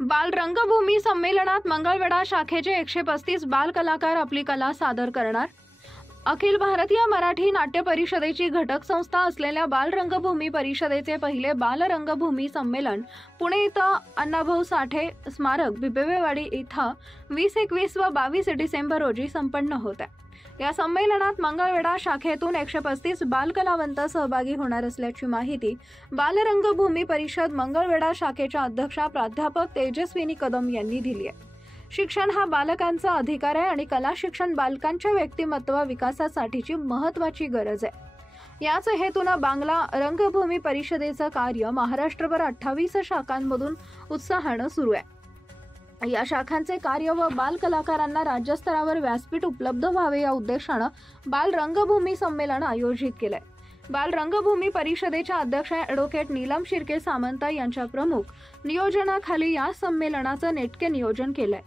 बाल रंगभूमी संमेलनात मंगळवेढा शाखेचे 135 बाल कलाकार आपली कला सादर करणार। अखिल भारतीय मराठी नाट्य परिषदेची घटक संस्था असलेल्या बाल रंगभूमी परिषदेचे पहिले बाल रंगभूमी संमेलन पुणे इथं अण्णाभाऊ साठे स्मारक बिबवेवाडी इथं 20, 21 व 22 डिसेंबर रोजी संपन्न होत आहे। या संमेलनात मंगळवेढा शाखेतून 135 बाल कलावंत सहभागी होणार असल्याची माहिती बाल रंगभूमी परिषद मंगळवेढा शाखेच्या अध्यक्षा प्राध्यापक तेजस्विनी कदम यांनी दिली आहे। शिक्षण हा बालकांचा अधिकार आहे आणि कला शिक्षण बालकांच्या व्यक्तिमत्व विकासासाठीची महत्त्वाची गरज आहे। याच हेतूने बांगला रंगभूमी परिषदेचं कार्य महाराष्ट्रभर 28 शाखांमधून उत्साहाने सुरू आहे। या शाखांचे कार्य व बाल कलाकारांना राज्यस्तरावर व्यासपीठ उपलब्ध व्हावे या उद्देशाने बाल रंगभूमी संमेलन आयोजित केले। बाल रंगभूमी परिषदेच्या अध्यक्ष ॲडव्होकेट नीलम शिर्के सामंत यांच्या प्रमुख नियोजनाखाली या संमेलनाचं नेटके नियोजन केलंय।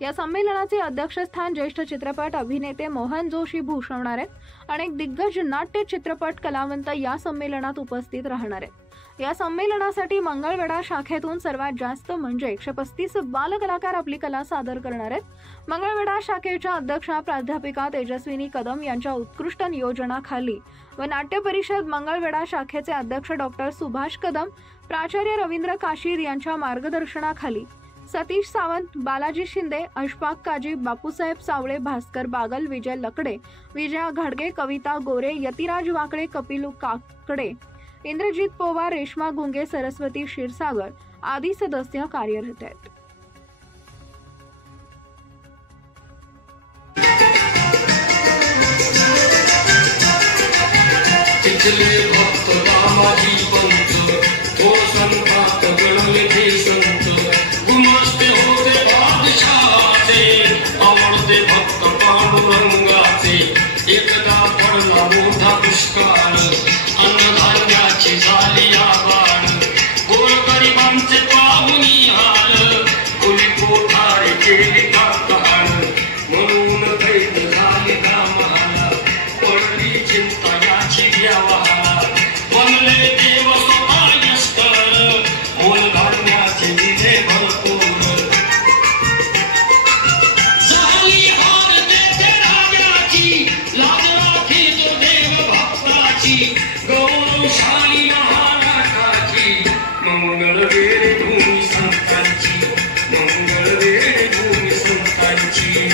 या संमेलनाचे अध्यक्षस्थान ज्येष्ठ चित्रपट अभिनेते मोहन जोशी भूषवणार आहेत। अनेक दिग्गज नाट्य चित्रपट कलावंत या संमेलनात उपस्थित राहणार आहेत। या संमेलनासाठी मंगळवेढा शाखेतून सर्वात जास्त म्हणजे 135 बाल कलाकार आपली कला सादर करणार आहेत। मंगळवेढा शाखेच्या अध्यक्षा प्राध्यापिका तेजस्विनी कदम यांच्या उत्कृष्ट नियोजनाखाली व नाट्य परिषद मंगळवेढा शाखेचे अध्यक्ष डॉक्टर सुभाष कदम, प्राचार्य रवींद्र काशीर यांच्या मार्गदर्शनाखाली सतीश सावंत, बालाजी शिंदे, अशफाक काजी, बापूसाहेब सावळे, भास्कर बागल, विजय लकडे, विजया घाडगे, कविता गोरे, यतिराज वाकडे, कपिलू काकडे, इंद्रजीत पोवार, रेश्मा गुंगे, सरस्वती क्षीरसागर आदी सदस्य कार्यरत आहेत। एकदा पडला मोठा दुष्काळ, अन्नधान्याची झाली आबाळ, गोरगरिबांचे पाहुणी हाल, कोणी कोठारे केली काकाळ, म्हणून दैन्य झाली कामाला, पडली चिंता याची व्यावाला, बनले देव स्वतः यस्कर, मोल धान्याचे दिले भरपूर, गौरवशाली महाराष्ट्राची मंगळवेढी भूमी संतांची, मंगळवेढी भूमी संतांची।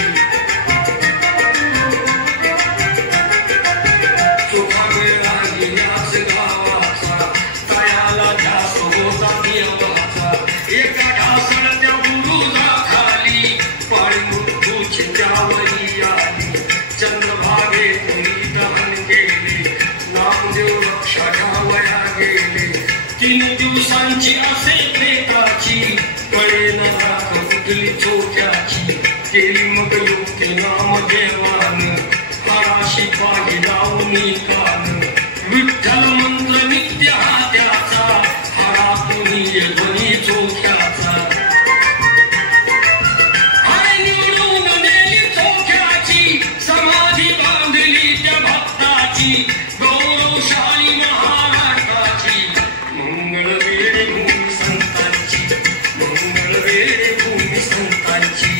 चोखा वेळ राहिल्यास गावाचा, तयाला ध्यास होता देवाचा, एका ढासळत्या बुरुजाखाली पाळी मृत्यूची त्यावरी आली, चंद्रभागेतून दहन केले, नामदेव रक्षा घ्यावया गेले, 3 दिवसांची असे प्रेताची, कळेन राख फुटली चोख्याची, केली मग योग्य नामदेवान, हाडाशी पाही लावून कान, विठ्ठल मंत्र नित्य हा त्याचा, हाडातून ध्वनी चोख्याचा, हाय निवडून नेली चोख्याची, समाधी बांधली त्या भक्ताची, गौरवशाली महाराष्ट्राची मंगळवेढी भूमी संतांची, मंगळवेढी भूमी संतांची।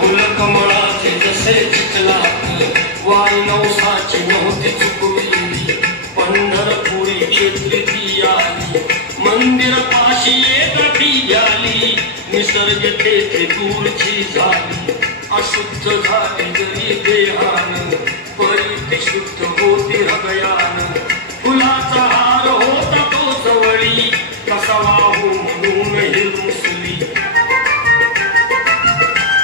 फुलकमळाचे जसे चिखलात, वारी नवसाची नव्हती चुकविली, पंढरपुरी क्षेत्री ती आली, मंदिर पाशी एकटी गेली, निसर्ग तेथे दूरची झाली, अशुद्ध झाली जरी देहान, परी शुद्ध होती हृदयान, फुलाचा हार होता तो जवळी, कसा वाहू म्हणून हिरमुसली,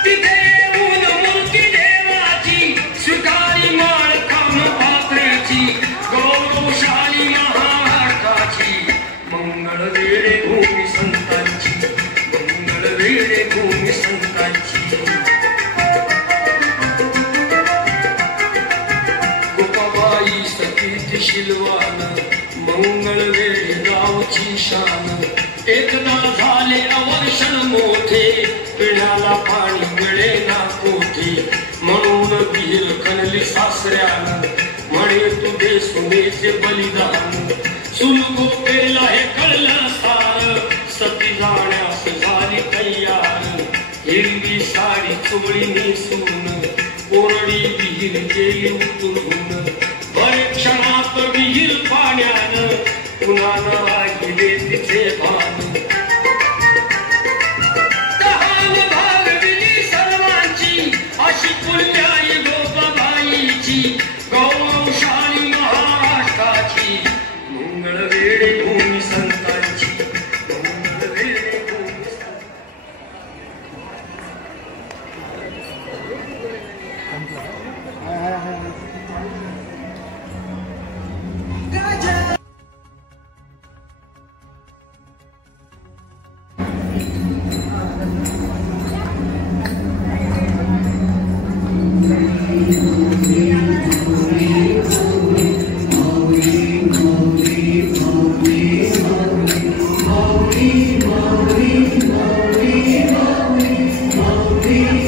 तिथे ऊन मूर्ती देवाची, स्वीकारी माळ काम पात्र्याची, गौरवशाली महाराष्ट्राची मंगळवेढी भूमी संतांची, मंगळवेढी भूमी संतांची। गोपाबाई सतीची शिलवान, मंगळवेढी गावची शान, एकदा झाले अवर्षण मोठे, पिण्याला पाणी मिळेना कोठे, म्हणून मातेचे बलिदान सुलगो केला हे कळलं सार सती जाण्यास झाली तयार हिरवी साडी चोळी नेसून कोरडी विहीर गेली उतरून बरे क्षणात विहीर पाण्यानं पुन्हा राहिले तिचे भान तहान भागविली सर्वांची अशी पुण्याई गोपाबाईची गौरवशाली महाराष्ट्राची मंगळवेढे भूमी संतांची मंगळवेढे भूमी Mauri,